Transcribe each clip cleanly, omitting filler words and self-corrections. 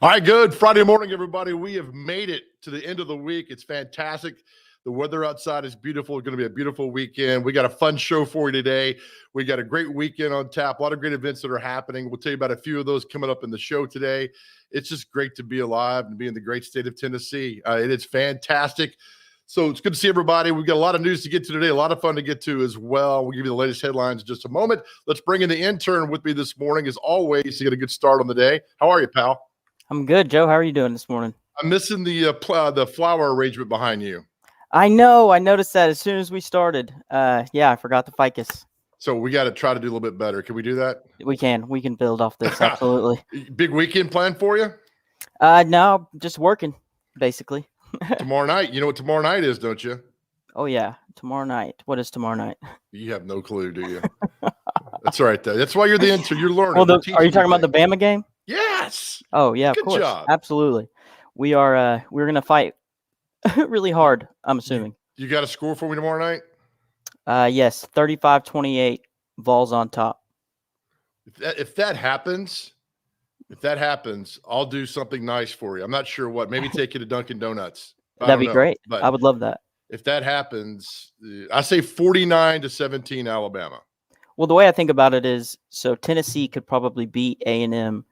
All right, good Friday morning, everybody. We have made it to the end of the week. It's fantastic. The weather outside is beautiful. It's going to be a beautiful weekend. We got a fun show for you today. We got a great weekend on tap. A lot of great events that are happening. We'll tell you about a few of those coming up in the show today. It's just great to be alive and be in the great state of Tennessee. It is fantastic. So it's good to see everybody. We've got a lot of news to get to today, a lot of fun to get to as well. We'll give you the latest headlines in just a moment. Let's bring in the intern with me this morning, as always, to get a good start on the day. How are you, pal? I'm good, Joe. How are you doing this morning? I'm missing the flower arrangement behind you. I know. I noticed that as soon as we started. Yeah, I forgot the ficus. So we got to try to do a little bit better. Can we do that? We can build off this. Absolutely. Big weekend plan for you? No, just working, basically. Tomorrow night. You know what tomorrow night is, don't you? Oh, yeah. Tomorrow night. What is tomorrow night? You have no clue, do you? That's right, though. That's why you're the intern. You're learning. Well, are you talking about the Bama game? Yes. Oh, yeah, Good of course. job. Absolutely. We're going to fight really hard, I'm assuming. You got a score for me tomorrow night? Yes, 35-28, Vols on top. If that happens, I'll do something nice for you. I'm not sure what. Maybe take you to Dunkin' Donuts. That'd be great. But I would love that. If that happens, I say 49-17 Alabama. Well, the way I think about it is, so Tennessee could probably beat A&M.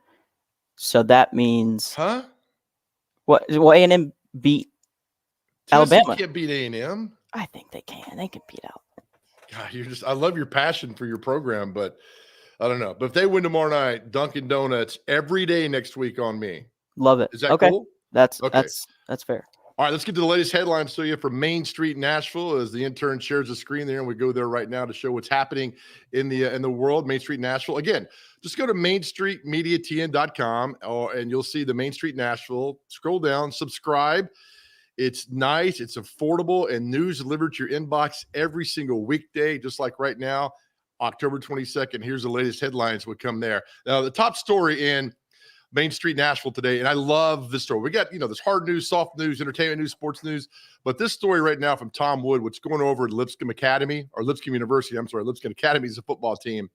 So that means what? Well, A&M beat Tennessee Alabama. Can't beat A&M. I think they can. They can beat out. God, I love your passion for your program, but I don't know. But if they win tomorrow night, Dunkin' Donuts every day next week on me. Love it. Is that cool? That's fair. All right, let's get to the latest headlines to you from Main Street Nashville as the intern shares the screen there, and we go there right now to show what's happening in the world. Main Street Nashville. Again, just go to mainstreetmediatn.com and you'll see the Main Street Nashville. Scroll down, subscribe. It's nice, it's affordable, and news delivered to your inbox every single weekday, just like right now, October 22nd. Here's the latest headlines would come there. Now, the top story in Main Street Nashville today, and I love this story. We got, this hard news, soft news, entertainment news, sports news, but this story right now from Tom Wood, what's going over at Lipscomb Academy, or Lipscomb University, Lipscomb Academy is a football team.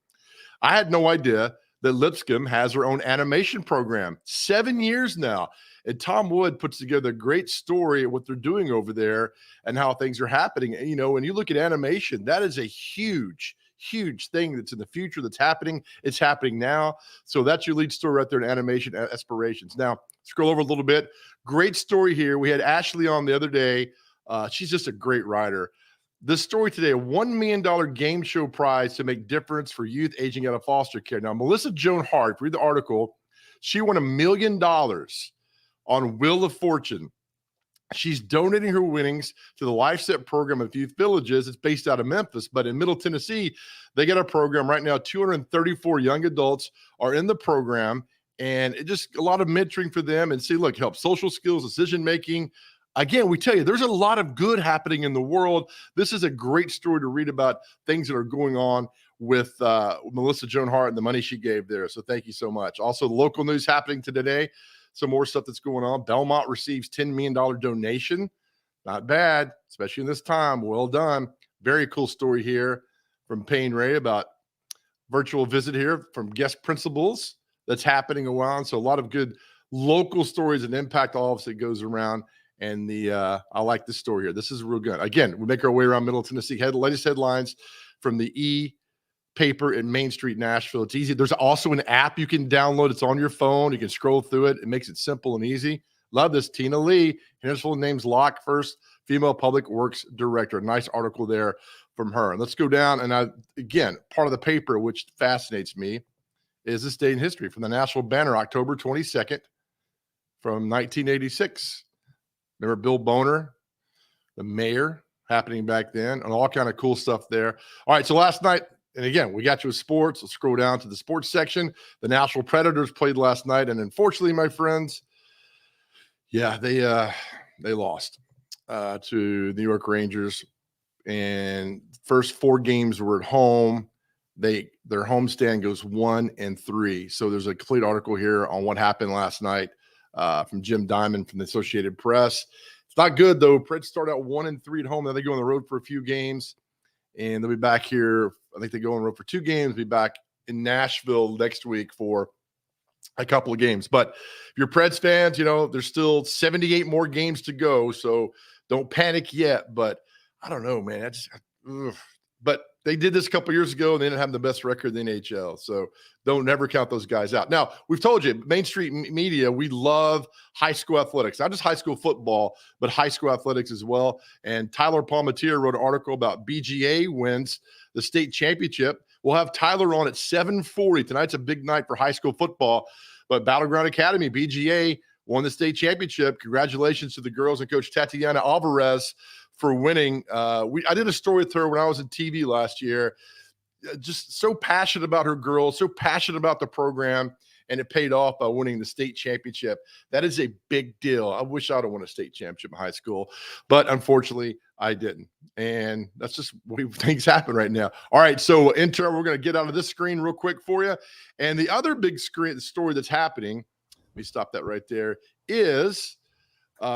I had no idea that Lipscomb has their own animation program, 7 years now. And Tom Wood puts together a great story of what they're doing over there and how things are happening. And, when you look at animation, that is a huge thing that's in the future that's happening. It's happening now. So that's your lead story right there in animation aspirations. Now, scroll over a little bit. Great story here. We had Ashley on the other day. She's just a great writer. This story today, a $1 million game show prize to make difference for youth aging out of foster care. Now, Melissa Joan Hart, read the article. She won $1 million on Wheel of Fortune. She's donating her winnings to the LifeSet program of Youth Villages. It's based out of Memphis, but in Middle Tennessee, they got a program right now. 234 young adults are in the program, and it just a lot of mentoring for them. And see, look, help social skills, decision-making. Again, we tell you, there's a lot of good happening in the world. This is a great story to read about things that are going on with Melissa Joan Hart and the money she gave there. So thank you so much. Also, local news happening today. Some more stuff that's going on. Belmont receives $10 million donation. Not bad, especially in this time. Well done. Very cool story here from Payne Ray about virtual visit here from guest principals that's happening around. So a lot of good local stories and impact all of us that goes around. And I like this story here. This is real good. Again, we make our way around Middle Tennessee. Latest headlines from the paper in Main Street Nashville. It's easy. There's also an app you can download. It's on your phone. You can scroll through it. It makes it simple and easy. Love this. Tina Lee, Hendersonville names Locke first female public works director. Nice article there from her. And let's go down. And again, part of the paper, which fascinates me, is this day in history from the National Banner, October 22nd from 1986. Remember Bill Boner, the mayor, happening back then, and all kind of cool stuff there. All right, so last night, and again, we got you with sports. Let's scroll down to the sports section. The Nashville Predators played last night, and unfortunately, my friends, they lost to the New York Rangers. And first 4 games were at home. Their homestand goes 1-3. So there's a complete article here on what happened last night from Jim Diamond from the Associated Press. It's not good though. Preds start out 1-3 at home. Then they go on the road for a few games, and they'll be back here. I think they go on the road for 2 games. Be back in Nashville next week for a couple of games. But if you're Preds fans, there's still 78 more games to go, so don't panic yet. But I don't know, man. But they did this a couple years ago, and they didn't have the best record in the NHL. So don't never count those guys out. Now, we've told you, Main Street Media, we love high school athletics, not just high school football, but high school athletics as well. And Tyler Palmatier wrote an article about BGA wins the state championship. We'll have Tyler on at 7:40. Tonight's a big night for high school football. But Battleground Academy, BGA, won the state championship. Congratulations to the girls and Coach Tatiana Alvarez for winning. I did a story with her when I was in TV last year. Just so passionate about her girls, so passionate about the program, and it paid off by winning the state championship. That is a big deal. I wish I would have won a state championship in high school, but unfortunately, I didn't. And that's just the way things happen right now. All right, so intern, we're going to get out of this screen real quick for you. And the other big story that's happening, let me stop that right there, is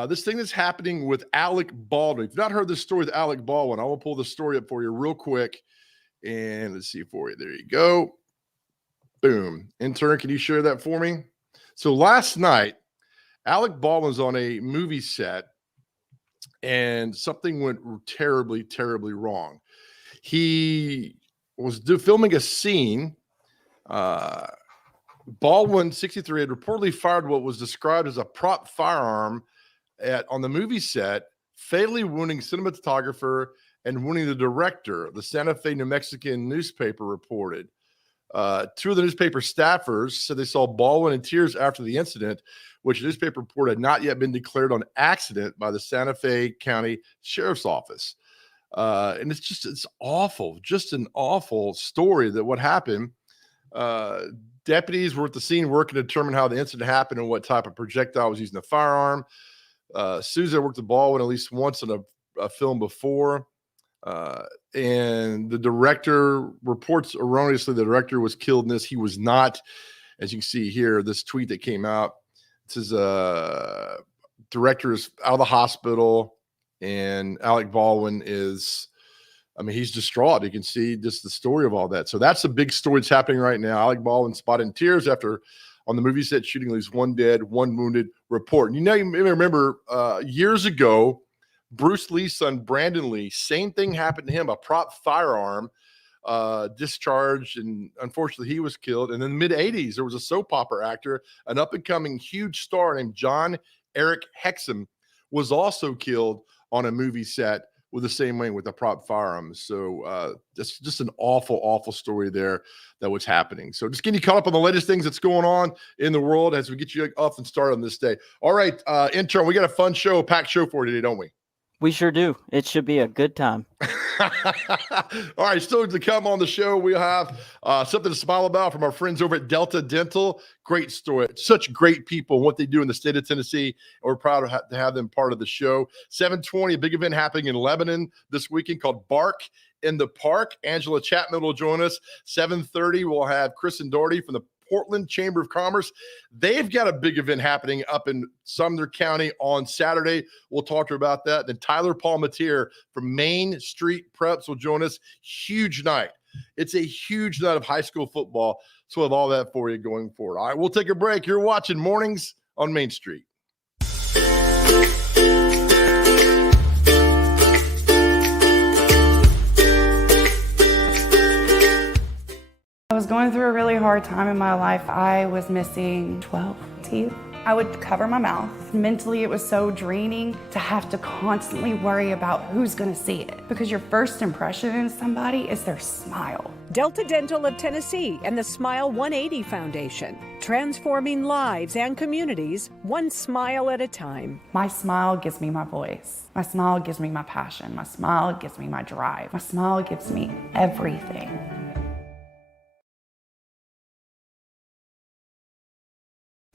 this thing that's happening with Alec Baldwin. If you've not heard this story with Alec Baldwin, I will pull the story up for you real quick. And let's see for you. There you go. Boom. Intern, can you share that for me? So last night, Alec Baldwin's on a movie set, and something went terribly, terribly wrong. He was filming a scene. Baldwin, 63, had reportedly fired what was described as a prop firearm on the movie set, fatally wounding cinematographer and wounding the director, the Santa Fe, New Mexican newspaper reported. Two of the newspaper staffers said they saw Baldwin in tears after the incident, which the newspaper report had not yet been declared an accident by the Santa Fe County Sheriff's Office. And it's awful, just an awful story that what happened. Deputies were at the scene working to determine how the incident happened and what type of projectile was using the firearm. Susan worked the Baldwin at least once in a film before. And the director reports erroneously the director was killed in this. He was not. As you can see here, this tweet that came out, it says director is out of the hospital, and Alec Baldwin is, he's distraught. You can see just the story of all that. So that's a big story that's happening right now. Alec Baldwin spotted in tears after on the movie set shooting at least one dead, one wounded report. And you may remember years ago, Bruce Lee's son, Brandon Lee, same thing happened to him, a prop firearm discharged, and unfortunately he was killed. And in the mid-'80s, there was a soap opera actor, an up-and-coming huge star named John Eric Hexum, was also killed on a movie set with the same way with a prop firearm. So that's just an awful, awful story there that was happening. So just getting you caught up on the latest things that's going on in the world as we get you off and started on this day. All right, intern, we got a fun show, packed show for you today, don't we? We sure do. It should be a good time. All right, still to come on the show, we'll have something to smile about from our friends over at Delta Dental. Great story. Such great people, what they do in the state of Tennessee. And we're proud to have them part of the show. 7:20, a big event happening in Lebanon this weekend called Bark in the Park. Angela Chapman will join us. 7:30, we'll have Kristen Doherty from the Portland Chamber of Commerce. They've got a big event happening up in Sumner County on Saturday. We'll talk to her about that. Then Tyler Palmatier from Main Street Preps will join us. Huge night. It's a huge night of high school football. So we'll have all that for you going forward. All right, we'll take a break. You're watching Mornings on Main Street. I was going through a really hard time in my life. I was missing 12 teeth. I would cover my mouth. Mentally, it was so draining to have to constantly worry about who's gonna see it, because your first impression in somebody is their smile. Delta Dental of Tennessee and the Smile 180 Foundation, transforming lives and communities one smile at a time. My smile gives me my voice. My smile gives me my passion. My smile gives me my drive. My smile gives me everything.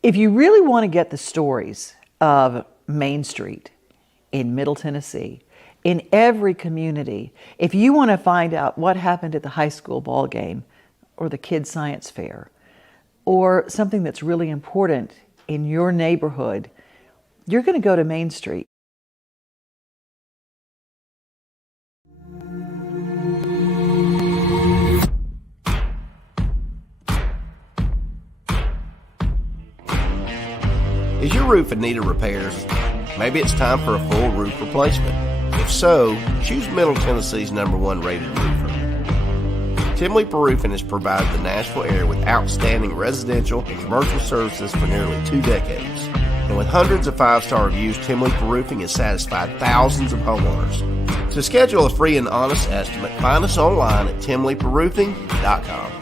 If you really want to get the stories of Main Street in Middle Tennessee, in every community, if you want to find out what happened at the high school ball game or the kids' science fair, or something that's really important in your neighborhood, you're going to go to Main Street. roof in need of repairs? Maybe it's time for a full roof replacement. If so, choose Middle Tennessee's #1 rated roofer. Tim Leeper Roofing has provided the Nashville area with outstanding residential and commercial services for nearly 2 decades. And with hundreds of 5-star reviews, Tim Leeper Roofing has satisfied thousands of homeowners. To schedule a free and honest estimate, find us online at timleeperroofing.com.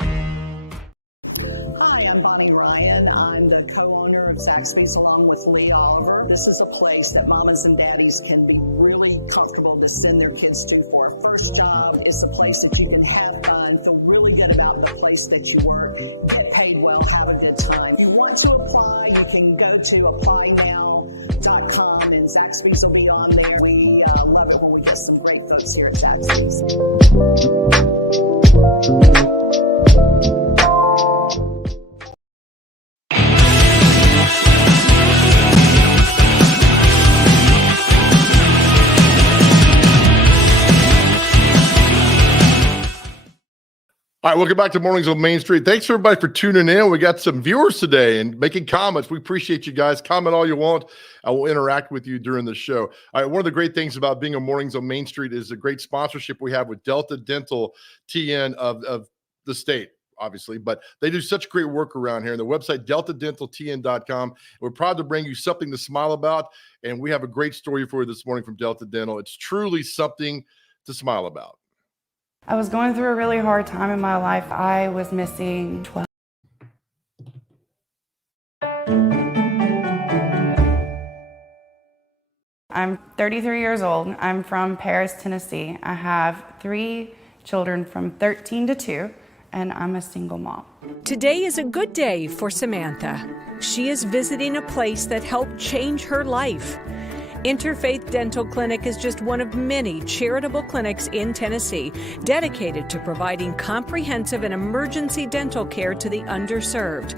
Hi, I'm Bonnie Ryan. I'm the co-owner of Zaxby's along with Lee Oliver. This is a place that mamas and daddies can be really comfortable to send their kids to for a first job. It's a place that you can have fun, feel really good about the place that you work, get paid well, have a good time. If you want to apply, you can go to applynow.com and Zaxby's will be on there. We love it when we get some great folks here at Zaxby's. All right, welcome back to Mornings on Main Street. Thanks everybody for tuning in. We got some viewers today and making comments. We appreciate you guys. Comment all you want. I will interact with you during the show. All right, one of the great things about being on Mornings on Main Street is the great sponsorship we have with Delta Dental TN of the state, obviously, but they do such great work around here. And the website, deltadentaltn.com. We're proud to bring you something to smile about, and we have a great story for you this morning from Delta Dental. It's truly something to smile about. I was going through a really hard time in my life. I was missing 12. I'm 33 years old. I'm from Paris, Tennessee. I have 3 children from 13 to 2, and I'm a single mom. Today is a good day for Samantha. She is visiting a place that helped change her life. Interfaith Dental Clinic is just one of many charitable clinics in Tennessee dedicated to providing comprehensive and emergency dental care to the underserved.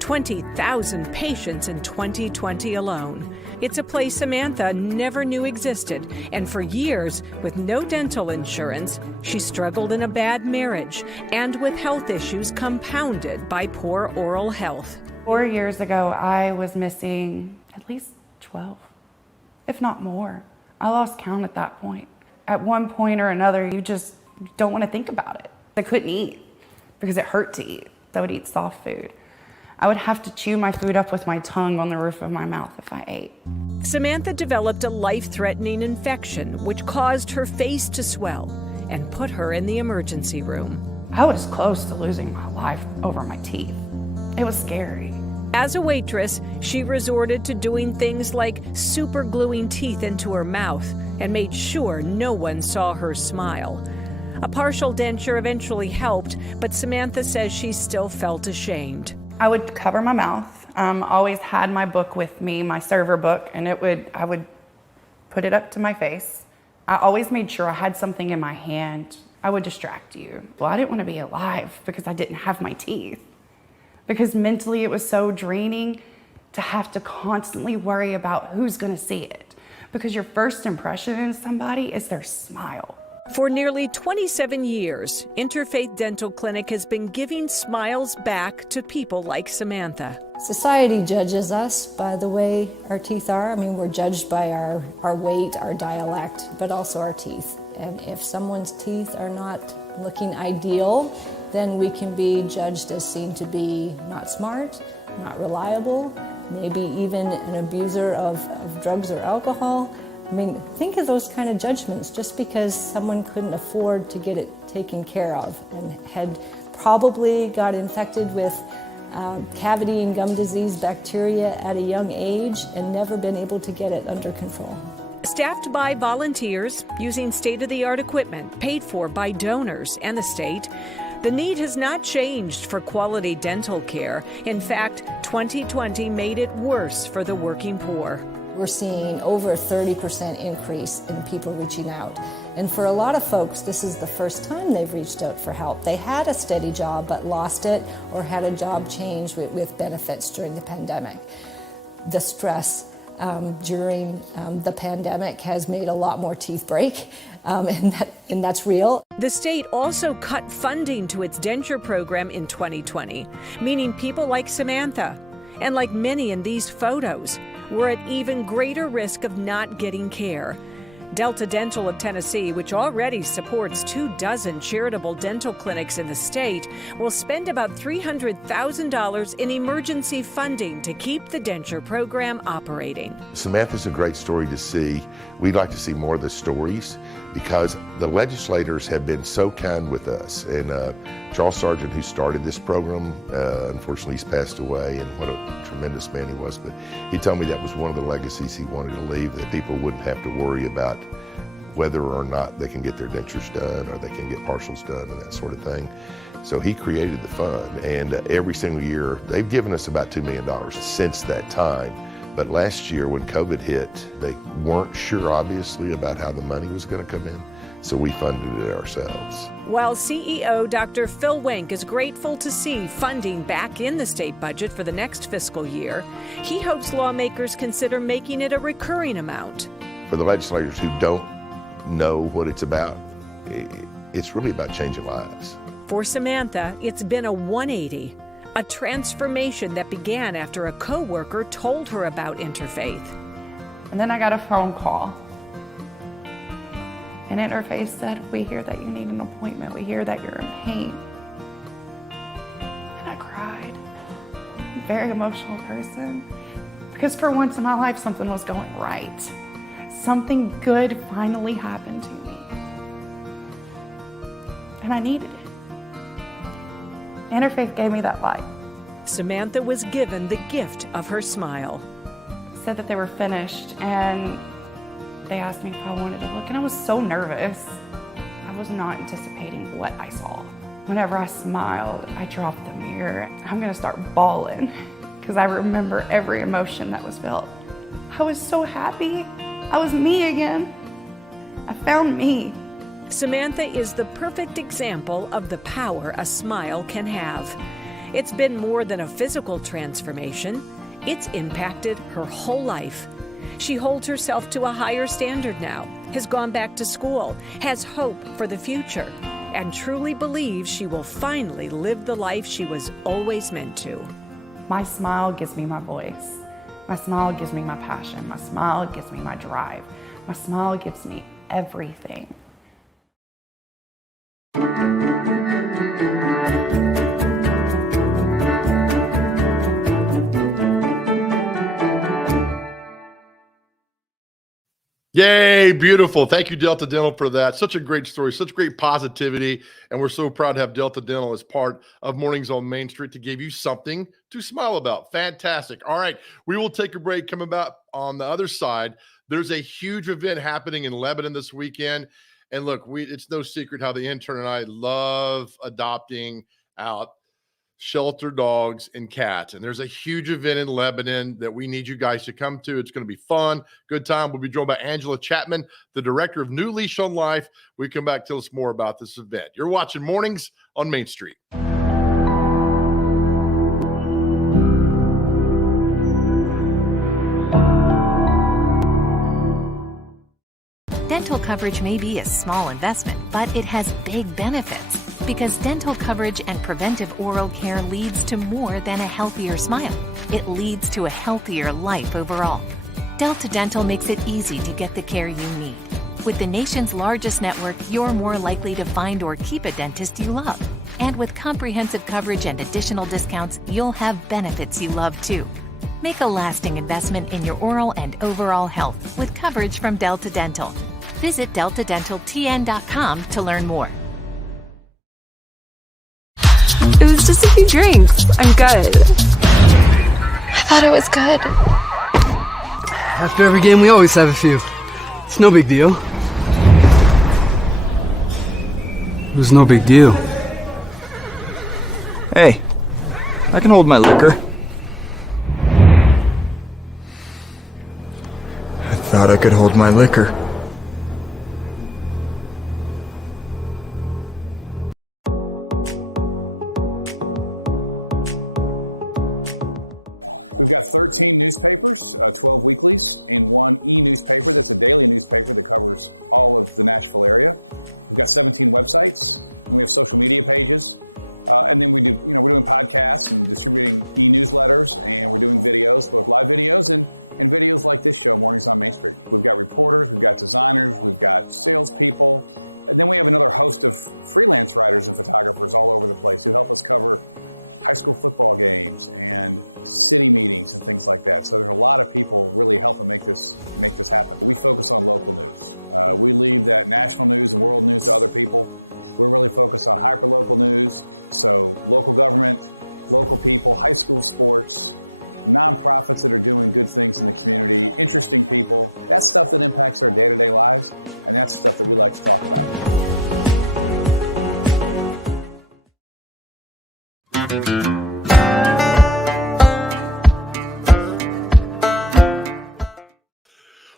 20,000 patients in 2020 alone. It's a place Samantha never knew existed, and for years, with no dental insurance, she struggled in a bad marriage and with health issues compounded by poor oral health. 4 years ago, I was missing at least 12. If not more. I lost count at that point. At one point or another, you just don't want to think about it. I couldn't eat because it hurt to eat. I would eat soft food. I would have to chew my food up with my tongue on the roof of my mouth if I ate. Samantha developed a life-threatening infection which caused her face to swell and put her in the emergency room. I was close to losing my life over my teeth. It was scary. As a waitress, she resorted to doing things like super gluing teeth into her mouth and made sure no one saw her smile. A partial denture eventually helped, but Samantha says she still felt ashamed. I would cover my mouth. Always had my book with me, my server book, and I would put it up to my face. I always made sure I had something in my hand. I would distract you. Well, I didn't want to be alive because I didn't have my teeth. Because mentally it was so draining to have to constantly worry about who's going to see it. Because your first impression in somebody is their smile. For nearly 27 years, Interfaith Dental Clinic has been giving smiles back to people like Samantha. Society judges us by the way our teeth are. I mean, we're judged by our weight, our dialect, but also our teeth. And if someone's teeth are not looking ideal, then we can be judged as seen to be not smart, not reliable, maybe even an abuser of drugs or alcohol. I mean, think of those kind of judgments just because someone couldn't afford to get it taken care of and had probably got infected with cavity and gum disease bacteria at a young age and never been able to get it under control. Staffed by volunteers, using state-of-the-art equipment, paid for by donors and the state, the need has not changed for quality dental care. In fact, 2020 made it worse for the working poor. We're seeing over a 30% increase in people reaching out. And for a lot of folks, this is the first time they've reached out for help. They had a steady job but lost it or had a job change with benefits during the pandemic. The stress during the pandemic has made a lot more teeth break, and that's real. The state also cut funding to its denture program in 2020, meaning people like Samantha And like many in these photos, were at even greater risk of not getting care. Delta Dental of Tennessee, which already supports 24 charitable dental clinics in the state, will spend about $300,000 in emergency funding to keep the denture program operating. Samantha's a great story to see. We'd like to see more of the stories because the legislators have been so kind with us. And Charles Sargent, who started this program, unfortunately he's passed away, and what a tremendous man he was. But he told me that was one of the legacies he wanted to leave, that people wouldn't have to worry about whether or not they can get their dentures done or they can get partials done and that sort of thing. So he created the fund, and every single year, they've given us about $2 million since that time. But last year when COVID hit, they weren't sure, obviously, about how the money was going to come in, so we funded it ourselves. While CEO Dr. Phil Wenk is grateful to see funding back in the state budget for the next fiscal year, he hopes lawmakers consider making it a recurring amount. For the legislators who don't know what it's about, it's really about changing lives. For Samantha, it's been a 180, a transformation that began after a coworker told her about Interfaith. And then I got a phone call. And Interfaith said, "We hear that you need an appointment. We hear that you're in pain." And I cried. I'm a very emotional person. Because for once in my life, something was going right. Something good finally happened to me. And I needed it. Interfaith gave me that light. Samantha was given the gift of her smile. Said that they were finished, and they asked me if I wanted to look, and I was so nervous. I was not anticipating what I saw. Whenever I smiled, I dropped the mirror. I'm gonna start bawling because I remember every emotion that was felt. I was so happy. I was me again. I found me. Samantha is the perfect example of the power a smile can have. It's been more than a physical transformation. It's impacted her whole life. She holds herself to a higher standard now, has gone back to school, has hope for the future, and truly believes she will finally live the life she was always meant to. My smile gives me my voice. My smile gives me my passion. My smile gives me my drive. My smile gives me everything. Yay, beautiful. Thank you, Delta Dental, for that. Such a great story, such great positivity. And we're so proud to have Delta Dental as part of Mornings on Main Street to give you something to smile about. Fantastic. All right, we will take a break. Coming back on the other side, there's a huge event happening in Lebanon this weekend. And look, it's no secret how the intern and I love adopting out shelter dogs and cats. And there's a huge event in Lebanon that we need you guys to come to. It's going to be fun, good time. We'll be joined by Angela Chapman, the director of New Leash on Life. We come back, tell us more about this event. You're watching Mornings on Main Street. Dental coverage may be a small investment, but it has big benefits. Because dental coverage and preventive oral care leads to more than a healthier smile. It leads to a healthier life overall. Delta Dental makes it easy to get the care you need. With the nation's largest network, you're more likely to find or keep a dentist you love. And with comprehensive coverage and additional discounts, you'll have benefits you love too. Make a lasting investment in your oral and overall health with coverage from Delta Dental. Visit deltadentaltn.com to learn more. It was just a few drinks. I'm good. I thought it was good. After every game, we always have a few. It's no big deal. It was no big deal. Hey, I can hold my liquor. I thought I could hold my liquor.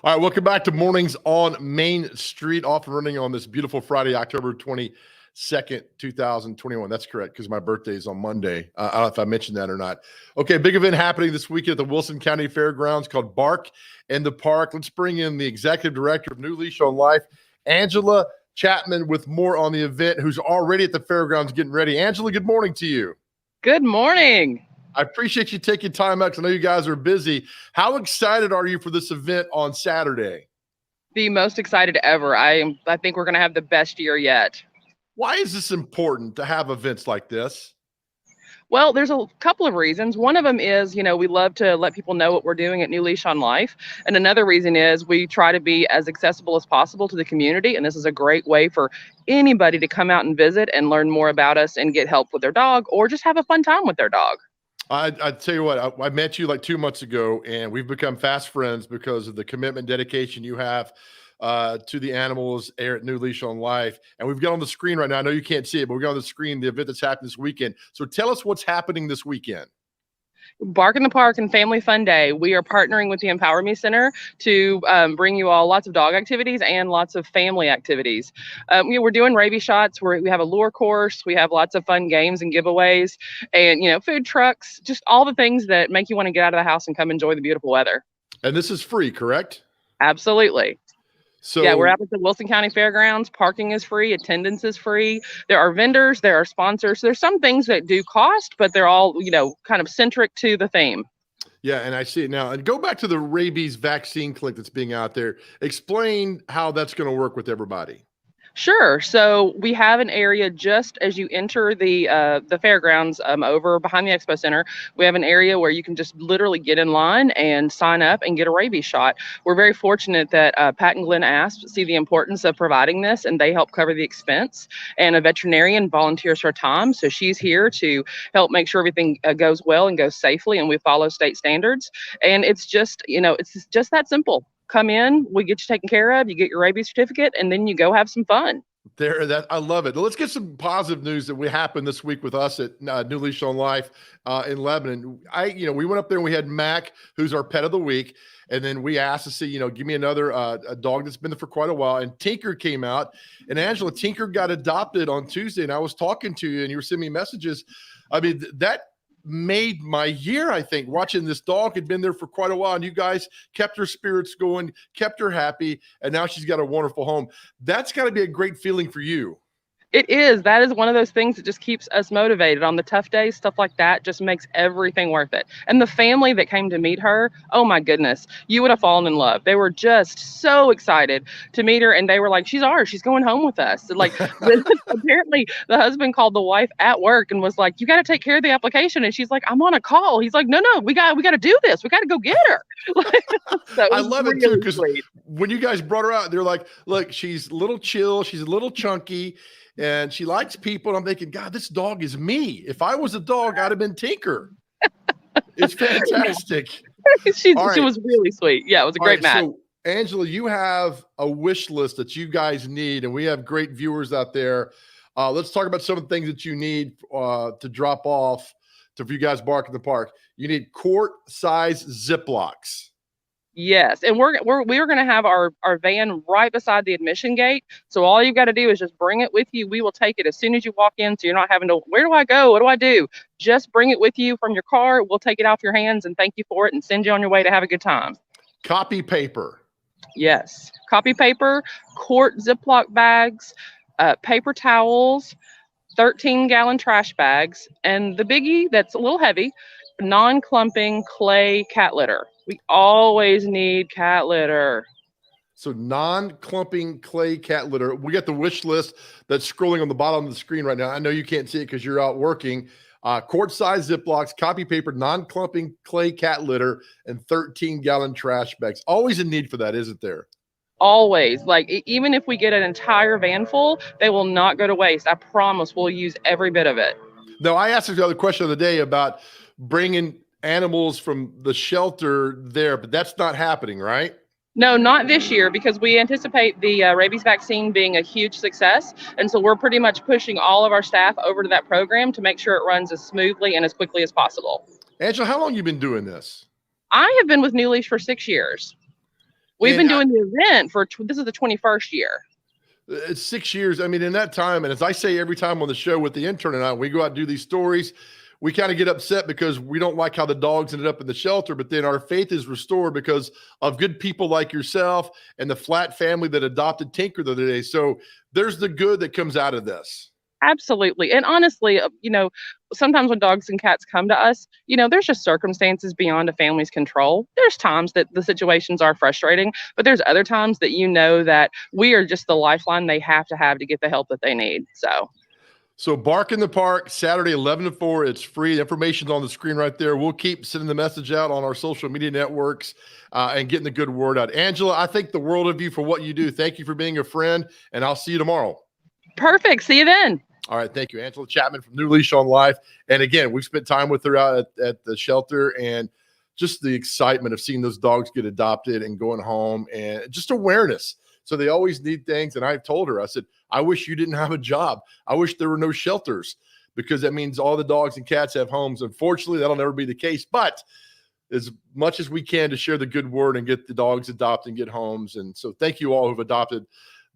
All right, welcome back to Mornings on Main Street, off and running on this beautiful Friday, October 22nd, 2021. That's correct, because my birthday is on Monday. I don't know if I mentioned that or not. Okay, big event happening this weekend at the Wilson County Fairgrounds called Bark in the Park. Let's bring in the executive director of New Leash on Life, Angela Chapman, with more on the event, who's already at the fairgrounds getting ready. Angela, good morning to you. Good morning. I appreciate you taking time out, because I know you guys are busy. How excited are you for this event on Saturday? The most excited ever. I think we're going to have the best year yet. Why is this important to have events like this? Well, there's a couple of reasons. One of them is, we love to let people know what we're doing at New Leash on Life. And another reason is we try to be as accessible as possible to the community. And this is a great way for anybody to come out and visit and learn more about us and get help with their dog, or just have a fun time with their dog. I tell you what, I met you like 2 months ago, and we've become fast friends because of the commitment, dedication you have to the animals here at New Leash on Life. And we've got on the screen right now, I know you can't see it, but we've got on the screen the event that's happening this weekend. So tell us what's happening this weekend. Bark in the Park and Family Fun Day. We are partnering with the Empower Me Center to bring you all lots of dog activities and lots of family activities. We're doing rabies shots. We have a lure course. We have lots of fun games and giveaways, and food trucks. Just all the things that make you want to get out of the house and come enjoy the beautiful weather. And this is free, correct? Absolutely. So yeah, we're out at the Wilson County Fairgrounds. Parking is free. Attendance is free. There are vendors. There are sponsors. There's some things that do cost, but they're all, kind of centric to the theme. Yeah, and I see it now. And go back to the rabies vaccine clinic that's being out there. Explain how that's going to work with everybody. Sure. So we have an area just as you enter the fairgrounds over behind the expo center. We have an area where you can just literally get in line and sign up and get a rabies shot. We're very fortunate that Pat and Glenn Asp see the importance of providing this, and they help cover the expense. And a veterinarian volunteers her time, so she's here to help make sure everything goes well and goes safely, and we follow state standards. And it's just, it's just that simple. Come in, we get you taken care of, you get your rabies certificate, and then you go have some fun. I love it. Let's get some positive news that happened this week with us at New Leash on Life in Lebanon. We went up there and we had Mac, who's our pet of the week, and then we asked to see, give me another a dog that's been there for quite a while. And Tinker came out, and Angela, Tinker got adopted on Tuesday, and I was talking to you, and you were sending me messages. I mean, that made my year, I think, watching this dog. Had been there for quite a while, and you guys kept her spirits going, kept her happy, and now she's got a wonderful home. That's got to be a great feeling for you. It is. That is one of those things that just keeps us motivated on the tough days. Stuff like that just makes everything worth it. And the family that came to meet her, oh my goodness, you would have fallen in love. They were just so excited to meet her, and they were like, "She's ours. She's going home with us." And apparently, the husband called the wife at work and was like, "You got to take care of the application." And she's like, "I'm on a call." He's like, "No, we got to do this. We got to go get her." So I love it too, because when you guys brought her out, they're like, "Look, she's a little chill. She's a little chunky. And she likes people." And I'm thinking, God, this dog is me. If I was a dog, I'd have been Tinker. It's fantastic. She was really sweet. Yeah, it was a great match. So, Angela, you have a wish list that you guys need, and we have great viewers out there. Let's talk about some of the things that you need to drop off for you guys Bark in the Park. You need quart-size Ziplocs. Yes, and we're going to have our van right beside the admission gate. So all you've got to do is just bring it with you. We will take it as soon as you walk in, so you're not having to, where do I go? What do I do? Just bring it with you from your car. We'll take it off your hands and thank you for it and send you on your way to have a good time. Copy paper. Yes, copy paper, quart Ziploc bags, paper towels, 13-gallon trash bags, and the biggie that's a little heavy, non-clumping clay cat litter. We always need cat litter. So non-clumping clay cat litter. We got the wish list that's scrolling on the bottom of the screen right now. I know you can't see it because you're out working. Quart-size Ziplocs, copy paper, non-clumping clay cat litter, and 13-gallon trash bags. Always a need for that, isn't there? Always. Like even if we get an entire van full, they will not go to waste. I promise we'll use every bit of it. No, I asked the other question of the day about bringing animals from the shelter there, but that's not happening, right? No, not this year, because we anticipate the rabies vaccine being a huge success. And so we're pretty much pushing all of our staff over to that program to make sure it runs as smoothly and as quickly as possible. Angela, how long have you been doing this? I have been with New Leash for 6 years. We've been doing the event for, this is the 21st year. It's 6 years. I mean, in that time, and as I say every time on the show with the intern and I, we go out and do these stories, we kind of get upset because we don't like how the dogs ended up in the shelter, but then our faith is restored because of good people like yourself and the Flat family that adopted Tinker the other day. So there's the good that comes out of this. Absolutely. And honestly, you know, sometimes when dogs and cats come to us, you know, there's just circumstances beyond a family's control. There's times that the situations are frustrating, but there's other times that you know that we are just the lifeline they have to get the help that they need. So Bark in the Park, Saturday, 11 to 4. It's free. The information's on the screen right there. We'll keep sending the message out on our social media networks and getting the good word out. Angela, I think the world of you for what you do. Thank you for being a friend, and I'll see you tomorrow. Perfect. See you then. All right. Thank you. Angela Chapman from New Leash on Life. And again, we've spent time with her out at the shelter, and just the excitement of seeing those dogs get adopted and going home, and just awareness. So they always need things. And I've told her, I said, I wish you didn't have a job. I wish there were no shelters, because that means all the dogs and cats have homes. Unfortunately, that'll never be the case. But as much as we can to share the good word and get the dogs adopted and get homes. And so thank you all who've adopted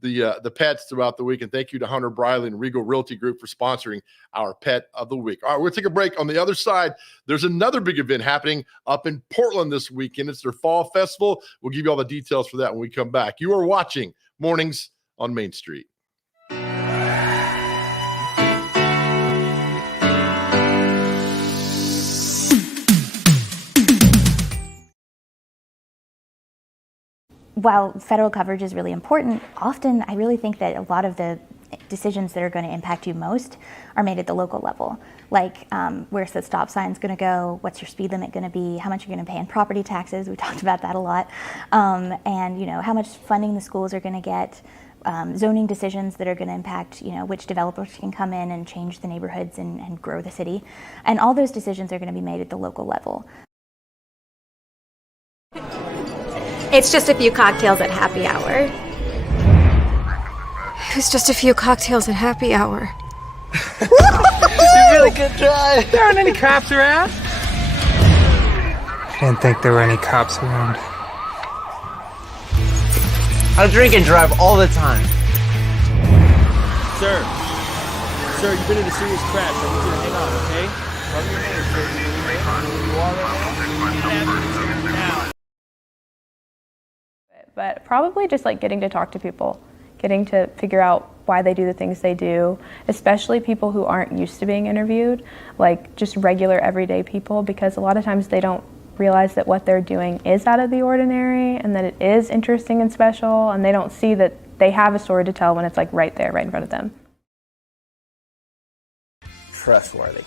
the pets throughout the week. And thank you to Hunter Briley and Regal Realty Group for sponsoring our Pet of the Week. All right, we're going to take a break. On the other side, there's another big event happening up in Portland this weekend. It's their Fall Festival. We'll give you all the details for that when we come back. You are watching Mornings on Main Street. While federal coverage is really important, often I really think that a lot of the decisions that are going to impact you most are made at the local level. Like where's the stop sign's going to go, what's your speed limit going to be, how much you're going to pay in property taxes, we talked about that a lot, and you know how much funding the schools are going to get, zoning decisions that are going to impact, you know, which developers can come in and change the neighborhoods and grow the city. And all those decisions are going to be made at the local level. It's just a few cocktails at happy hour. It's just a few cocktails at happy hour. You really good try. There aren't any cops around. I didn't think there were any cops around. I drink and drive all the time. Sir, you've been in a serious crash. I need you to hang on, okay? Cover your name, sir. You are right now. But probably just like getting to talk to people, getting to figure out why they do the things they do, especially people who aren't used to being interviewed, like just regular everyday people, because a lot of times they don't realize that what they're doing is out of the ordinary and that it is interesting and special, and they don't see that they have a story to tell when it's like right there, right in front of them. Trustworthy.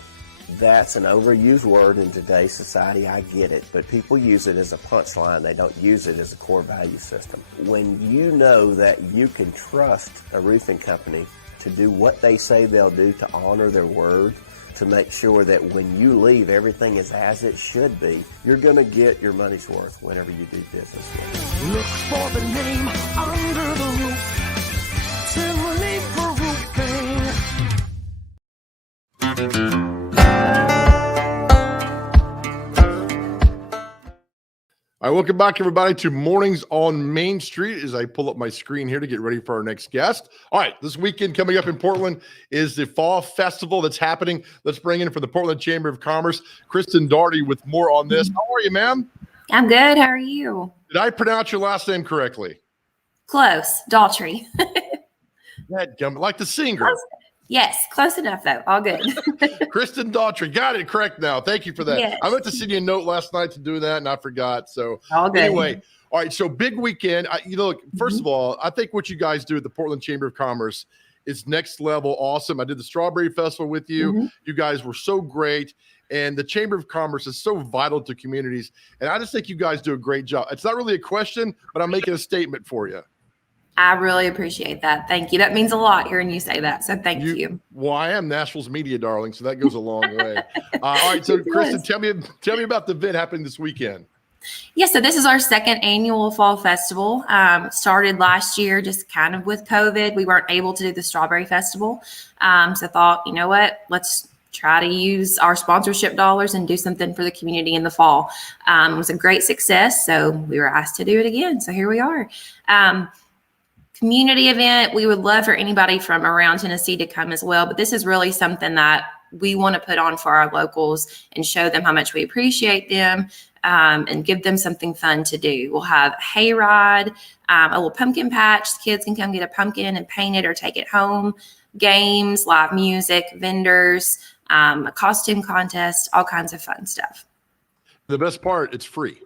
That's an overused word in today's society. I get it, but people use it as a punchline. They don't use it as a core value system. When you know that you can trust a roofing company to do what they say they'll do, to honor their word, to make sure that when you leave, everything is as it should be, you're going to get your money's worth whenever you do business with them. Look for the name under the roof. Timberlake Roofing. All right, welcome back, everybody, to Mornings on Main Street as I pull up my screen here to get ready for our next guest. All right, this weekend coming up in Portland is the Fall Festival that's happening. Let's bring in from the Portland Chamber of Commerce, Kristen Daugherty with more on this. How are you, ma'am? I'm good. How are you? Did I pronounce your last name correctly? Close. Daughtry. Like the singer. Close. Yes, close enough, though. All good. Kristen Daugherty. Got it correct now. Thank you for that. Yes. I meant to send you a note last night to do that, and I forgot. So all good. Anyway, all right, so big weekend. Look, first of all, I think what you guys do at the Portland Chamber of Commerce is next level awesome. I did the Strawberry Festival with you. You guys were so great. And the Chamber of Commerce is so vital to communities. And I just think you guys do a great job. It's not really a question, but I'm making a statement for you. I really appreciate that. Thank you. That means a lot hearing you say that. So thank you. Well, I am Nashville's media darling, so that goes a long way. All right, so Kristen, tell me about the event happening this weekend. Yeah, so this is our second annual fall festival. Started last year, just kind of with COVID. We weren't able to do the Strawberry Festival. So I thought, you know what, let's try to use our sponsorship dollars and do something for the community in the fall. It was a great success, so we were asked to do it again. So here we are. Community event, we would love for anybody from around Tennessee to come as well, but this is really something that we want to put on for our locals and show them how much we appreciate them, and give them something fun to do. We'll have a hayride, a little pumpkin patch. Kids can come get a pumpkin and paint it or take it home, games, live music, vendors, a costume contest, all kinds of fun stuff. The best part, it's free.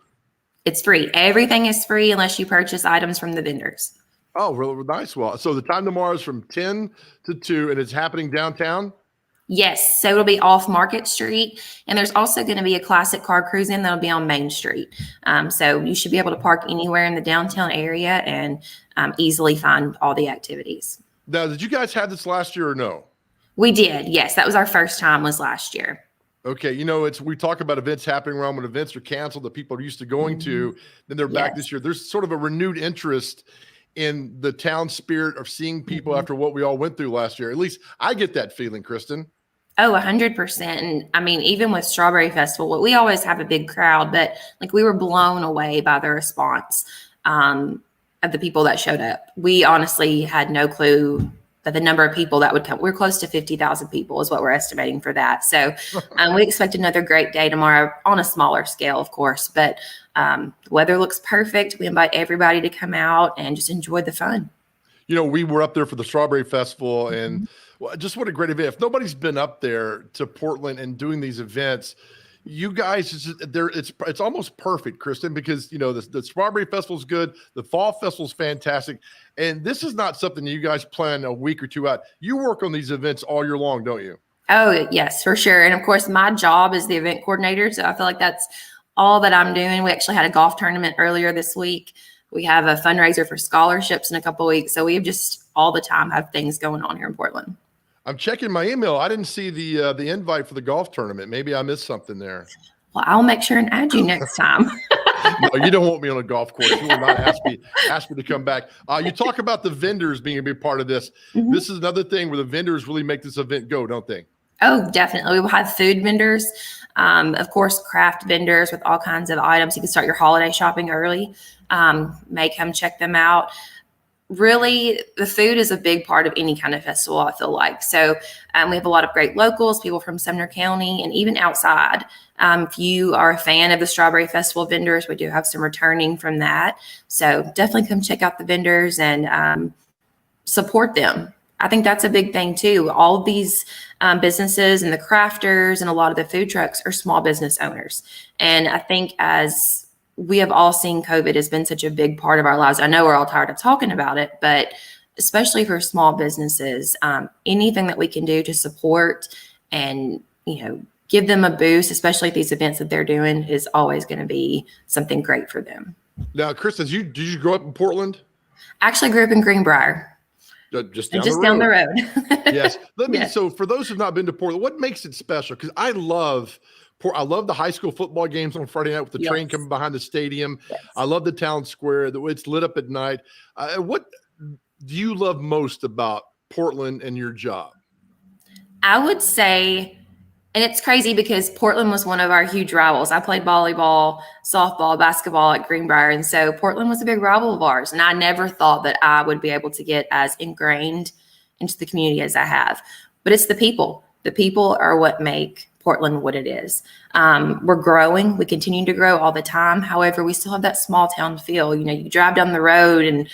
It's free. Everything is free unless you purchase items from the vendors. Oh, really nice. Well, so the time tomorrow is from 10 to 2, and it's happening downtown? Yes, so it'll be off Market Street, and there's also going to be a classic car cruising that'll be on Main Street. So you should be able to park anywhere in the downtown area and easily find all the activities. Now, did you guys have this last year or no? We did, yes. That was our first time, was last year. Okay, you know, we talk about events happening around when events are canceled that people are used to going to, then they're back this year. There's sort of a renewed interest in the town spirit of seeing people after what we all went through last year. At least I get that feeling, Kristen. Oh, 100%. And I mean, even with Strawberry Festival, we always have a big crowd, but like we were blown away by the response of the people that showed up. We honestly had no clue that the number of people that would come. We're close to 50,000 people is what we're estimating for that. So we expect another great day tomorrow on a smaller scale, of course, but the weather looks perfect. We invite everybody to come out and just enjoy the fun. You know, we were up there for the Strawberry Festival, and just what a great event. If nobody's been up there to Portland and doing these events, you guys, it's almost perfect, Kristen, because, you know, the Strawberry Festival is good. The Fall Festival is fantastic. And this is not something you guys plan a week or two out. You work on these events all year long, don't you? Oh, yes, for sure. And of course, my job is the event coordinator. So I feel like that's all that I'm doing. We actually had a golf tournament earlier this week. We have a fundraiser for scholarships in a couple of weeks. So we have just all the time have things going on here in Portland. I'm checking my email. I didn't see the invite for the golf tournament. Maybe I missed something there. Well, I'll make sure and add you next time. No, you don't want me on a golf course. You will not ask me to come back. You talk about the vendors being a big part of this. This is another thing where the vendors really make this event go, don't they? Oh, definitely. We will have food vendors, of course, craft vendors with all kinds of items. You can start your holiday shopping early. May come check them out. Really, the food is a big part of any kind of festival, I feel like. So we have a lot of great locals, people from Sumner County, and even outside. If you are a fan of the Strawberry Festival vendors, we do have some returning from that. So definitely come check out the vendors and support them. I think that's a big thing too. All of these businesses and the crafters and a lot of the food trucks are small business owners. And I think as we have all seen, COVID has been such a big part of our lives. I know we're all tired of talking about it, but especially for small businesses, anything that we can do to support and, you know, give them a boost, especially at these events that they're doing, is always going to be something great for them. Now, Kristen, did you grow up in Portland? I actually grew up in Greenbrier. Just down the road. Yes. So for those who've not been to Portland, what makes it special? Because I love the high school football games on Friday night with the train coming behind the stadium. Yes. I love the town square, the way it's lit up at night. What do you love most about Portland and your job? I would say, and it's crazy because Portland was one of our huge rivals. I played volleyball, softball, basketball at Greenbrier. And so Portland was a big rival of ours. And I never thought that I would be able to get as ingrained into the community as I have. But it's the people. The people are what make Portland what it is. We're growing. We continue to grow all the time. However, we still have that small town feel. You know, you drive down the road and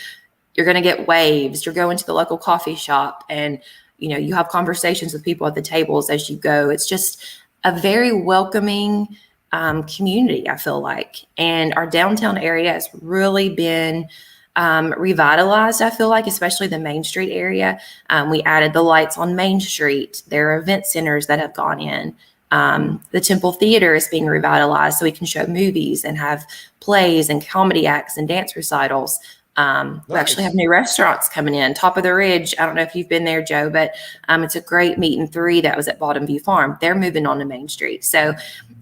you're going to get waves. You're going to the local coffee shop and, you know, you have conversations with people at the tables as you go. It's just a very welcoming community, I feel like. And our downtown area has really been revitalized, I feel like, especially the Main Street area. We added the lights on Main Street. There are event centers that have gone in. The Temple Theater is being revitalized so we can show movies and have plays and comedy acts and dance recitals. We actually have new restaurants coming in. Top of the Ridge. I don't know if you've been there, Joe, but it's a great meat and three that was at Bottom View Farm. They're moving on to Main Street. So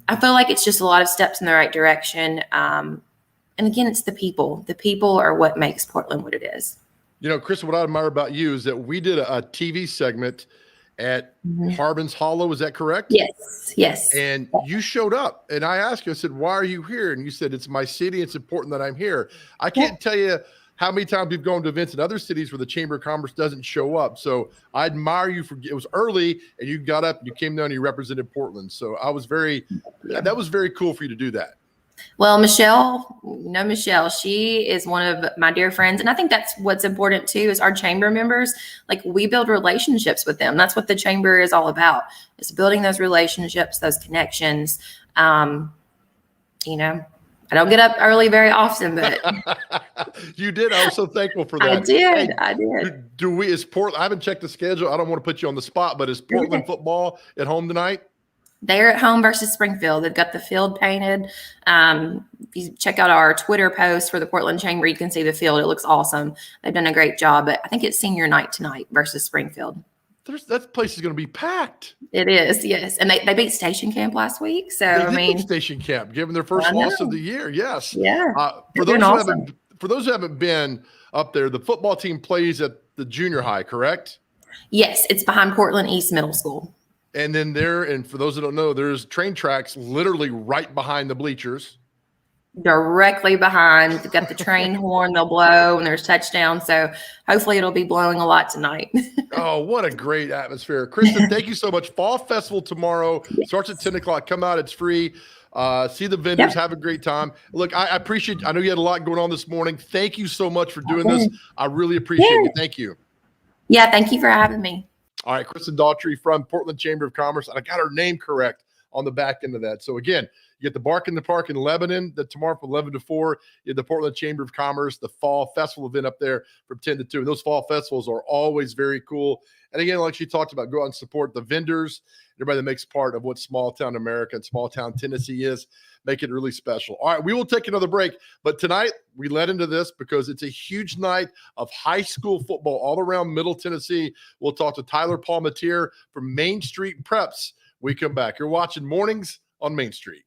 I feel like it's just a lot of steps in the right direction. And again, it's the people. The people are what makes Portland what it is. You know, Chris, what I admire about you is that we did a TV segment at Harbin's Hollow. Is that correct? Yes. And you showed up, and I asked you, I said, why are you here? And you said, it's my city. It's important that I'm here. I can't tell you how many times we've gone to events in other cities where the Chamber of Commerce doesn't show up. So I admire you for, it was early and you got up and you came down and you represented Portland. So that was very cool for you to do that. Well, Michelle, she is one of my dear friends. And I think that's what's important too, is our chamber members, like we build relationships with them. That's what the chamber is all about, is building those relationships, those connections. You know, I don't get up early very often, but you did. I was so thankful for that. I did. Do we, is Portland, I haven't checked the schedule. I don't want to put you on the spot, but is Portland football at home tonight? They're at home versus Springfield. They've got the field painted. If you check out our Twitter post for the Portland Chamber, you can see the field. It looks awesome. They've done a great job. But I think it's senior night tonight versus Springfield. That place is going to be packed. It is, yes. And they beat Station Camp last week. So they beat Station Camp, given their first loss of the year. Yes. Yeah. For those who haven't been up there, the football team plays at the junior high, correct? Yes, it's behind Portland East Middle School. And then and for those that don't know, there's train tracks literally right behind the bleachers. Directly behind. They've got the train horn they'll blow when there's touchdowns. So hopefully it'll be blowing a lot tonight. Oh, what a great atmosphere. Kristen, thank you so much. Fall Festival tomorrow starts at 10 o'clock. Come out. It's free. See the vendors. Have a great time. Look, I appreciate, I know you had a lot going on this morning. Thank you so much for doing this. I really appreciate it. Thank you. Yeah, thank you for having me. All right, Kristen Daughtry from Portland Chamber of Commerce. I got her name correct on the back end of that. So again, you get the Bark in the Park in Lebanon tomorrow from 11 to 4. You have the Portland Chamber of Commerce, the Fall Festival event up there from 10 to 2. And those fall festivals are always very cool. And again, like she talked about, go out and support the vendors, everybody that makes part of what small town America and small town Tennessee is. Make it really special. All right, we will take another break. But tonight, we led into this because it's a huge night of high school football all around Middle Tennessee. We'll talk to Tyler Palmatier from Main Street Preps. We come back. You're watching Mornings on Main Street.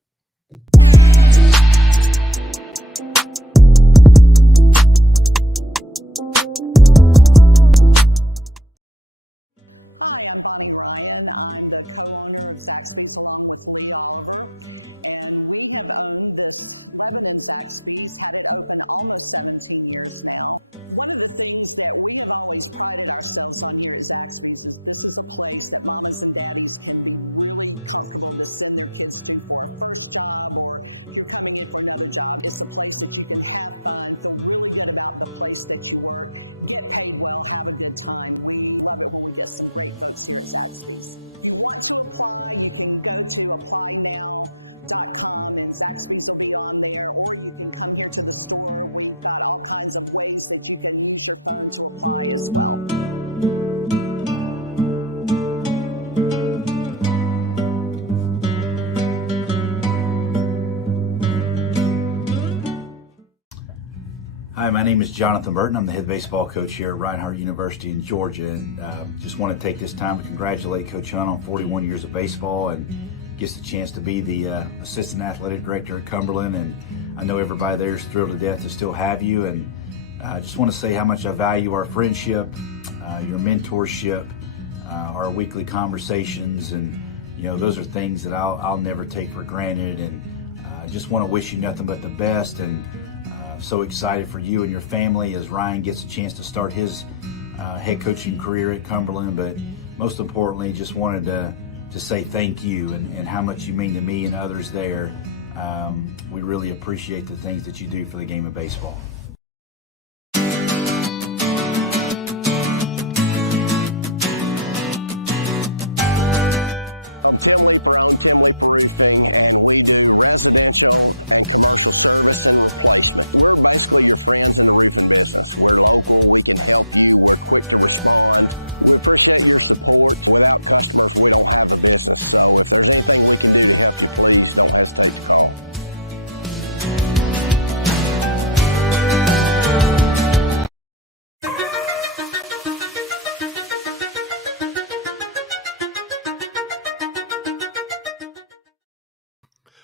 Hi, my name is Jonathan Burton. I'm the head baseball coach here at Reinhardt University in Georgia. And just want to take this time to congratulate Coach Hunt on 41 years of baseball and gets the chance to be the assistant athletic director at Cumberland. And I know everybody there is thrilled to death to still have you. And I just want to say how much I value our friendship, your mentorship, our weekly conversations. And, you know, those are things that I'll never take for granted. And I just want to wish you nothing but the best. And so excited for you and your family as Ryan gets a chance to start his head coaching career at Cumberland. But most importantly, just wanted to say thank you and how much you mean to me and others there. We really appreciate the things that you do for the game of baseball.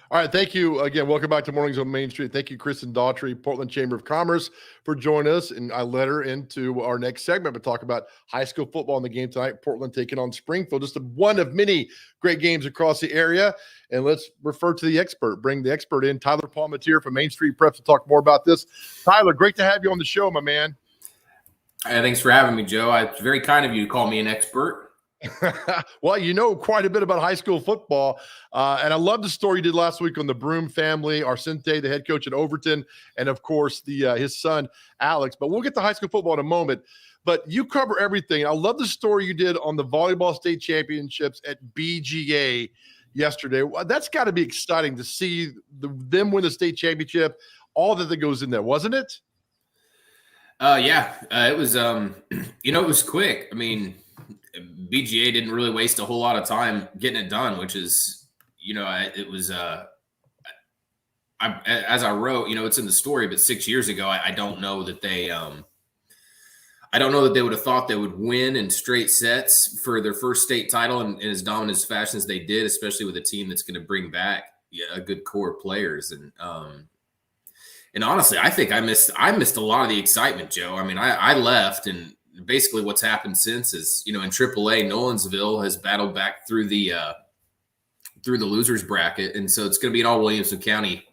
All right, thank you again. Welcome back to Mornings on Main Street. Thank you, Kristen Daughtry, Portland Chamber of Commerce, for joining us. And I led her into our next segment, but talk about high school football in the game tonight. Portland taking on Springfield, just one of many great games across the area. And let's refer to the expert. Bring the expert in, Tyler Palmatier from Main Street Prep, to talk more about this. Tyler, great to have you on the show, my man. Thanks for having me, Joe. It's very kind of you to call me an expert. Well, you know quite a bit about high school football, and I love the story you did last week on the Broom family, Arcente, the head coach at Overton, and of course his son Alex. But we'll get to high school football in a moment. But you cover everything. I love the story you did on the volleyball state championships at BGA yesterday. That's got to be exciting to see them win the state championship. All that goes in there, wasn't it? It was. It was quick. I mean, BGA didn't really waste a whole lot of time getting it done, which is, it was, as I wrote, it's in the story, but 6 years ago, I don't know that they would have thought they would win in straight sets for their first state title in as dominant fashion as they did, especially with a team that's going to bring back a good core of players. And honestly, I think I missed a lot of the excitement, Joe. I mean, I left, and basically what's happened since is, in AAA, Nolensville has battled back through the losers bracket. And so it's going to be an all Williamson County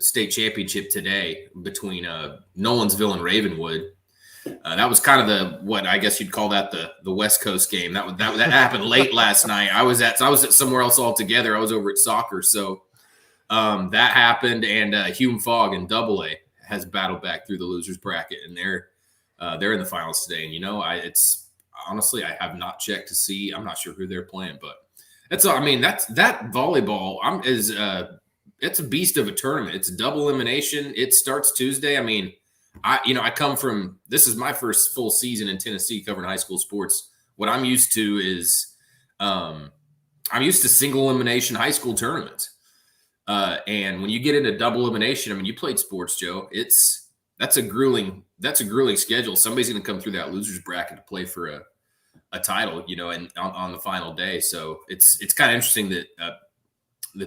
state championship today between Nolensville and Ravenwood. That was kind of what I guess you'd call that the West Coast game. That happened late last night. I was at somewhere else altogether. I was over at soccer. So that happened, and Hume Fogg in AA has battled back through the losers bracket, and they're in the finals today. And it's honestly, I have not checked to see. I'm not sure who they're playing, but that volleyball it's a beast of a tournament. It's a double elimination. It starts Tuesday. I mean, this is my first full season in Tennessee covering high school sports. What I'm used to is I'm used to single elimination high school tournaments. And when you get into double elimination, I mean, you played sports, Joe. That's a grueling schedule. Somebody's going to come through that losers bracket to play for a title, and on the final day. So it's kind of interesting that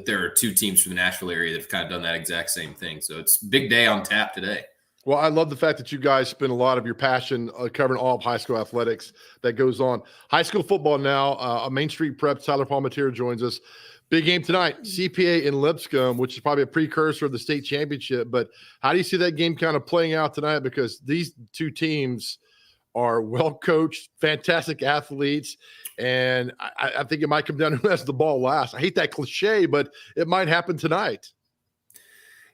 there are two teams from the Nashville area that have kind of done that exact same thing. So it's big day on tap today. Well, I love the fact that you guys spend a lot of your passion covering all of high school athletics that goes on. High school football now, Main Street Prep, Tyler Palmatier joins us. Big game tonight, CPA in Lipscomb, which is probably a precursor of the state championship. But how do you see that game kind of playing out tonight? Because these two teams are well-coached, fantastic athletes, and I think it might come down to who has the ball last. I hate that cliche, but it might happen tonight.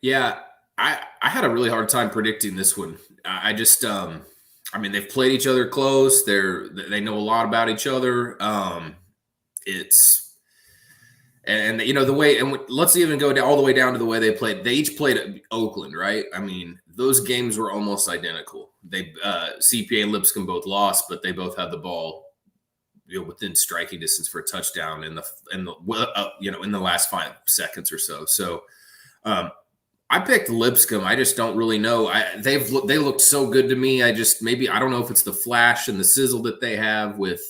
Yeah, I had a really hard time predicting this one. I just they've played each other close. They know a lot about each other. The way, and let's even go all the way down to the way they played. They each played at Oakland, right? I mean, those games were almost identical. They CPA and Lipscomb both lost, but they both had the ball, within striking distance for a touchdown in the last 5 seconds or so. So, I picked Lipscomb. I just don't really know. They looked so good to me. I don't know if it's the flash and the sizzle that they have with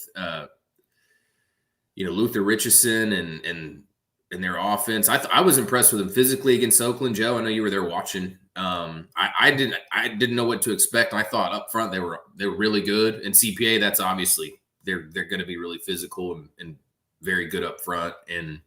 Luther Richardson and their offense. I was impressed with them physically against Oakland, Joe. I know you were there watching. I didn't know what to expect. I thought up front they were really good. And CPA, that's obviously they're going to be really physical and very good up front. And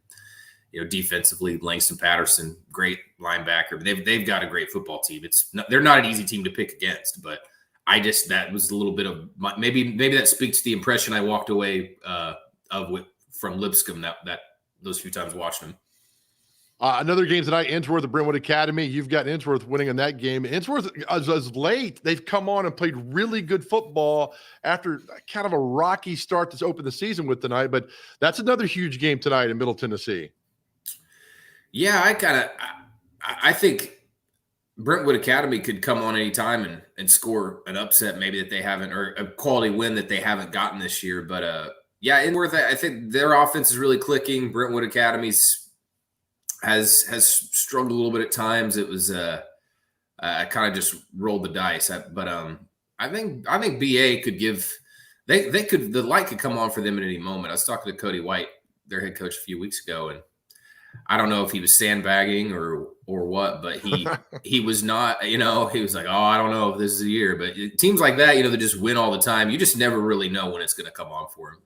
defensively, Langston Patterson, great linebacker. They've got a great football team. They're not an easy team to pick against, but that was a little bit of maybe that speaks to the impression I walked away from Lipscomb that those few times watching them. Another game tonight, Innsworth at Brentwood Academy. You've got Innsworth winning in that game. Innsworth is late. They've come on and played really good football after kind of a rocky start to open the season with tonight. But that's another huge game tonight in Middle Tennessee. Yeah, I think Brentwood Academy could come on any time and score an upset maybe that they haven't, or a quality win that they haven't gotten this year. But Innsworth, I think their offense is really clicking. Brentwood Academy's has struggled a little bit at times. It was I kind of just rolled the dice. But I think BA could give the light could come on for them at any moment. I was talking to Cody White, their head coach, a few weeks ago, and I don't know if he was sandbagging or what, but he was not, he was like, oh, I don't know if this is the year. But teams like that, they just win all the time. You just never really know when it's going to come on for him.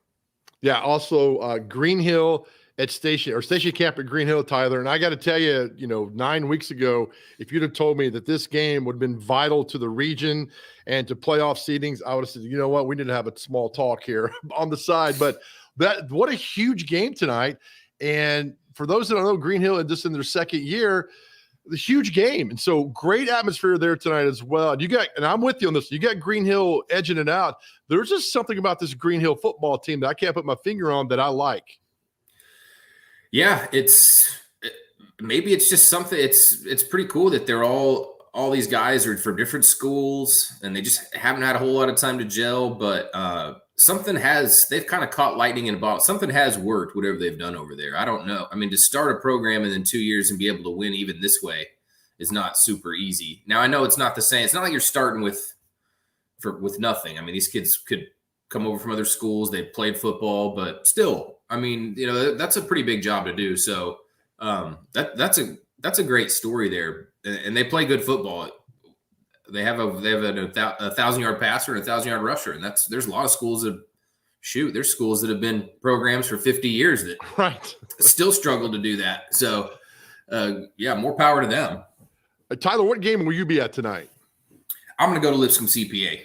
Yeah. Also, Green Hill at Station Camp at Green Hill, Tyler. And I got to tell you, 9 weeks ago, if you'd have told me that this game would have been vital to the region and to playoff seedings, I would have said, you know what, we need to have a small talk here on the side. But what a huge game tonight. And for those that don't know, Green Hill, just in their second year, the huge game. And so great atmosphere there tonight as well. And I'm with you on this. You got Green Hill edging it out. There's just something about this Green Hill football team that I can't put my finger on that I like. Yeah, maybe it's just something. It's pretty cool that they're all these guys are from different schools and they just haven't had a whole lot of time to gel. But they've kind of caught lightning in a bottle. Something has worked, whatever they've done over there. I don't know. I mean, to start a program and in 2 years and be able to win even this way is not super easy. Now I know it's not the same. It's not like you're starting with nothing. I mean, these kids could come over from other schools. They've played football, but still. I mean, that's a pretty big job to do. So that's a great story there, and they play good football. They have a 1,000-yard passer and a 1,000-yard rusher, and there's a lot of schools there's schools that have been programs for 50 years that still struggle to do that. So more power to them. Tyler, what game will you be at tonight? I'm going to go to Lipscomb CPA.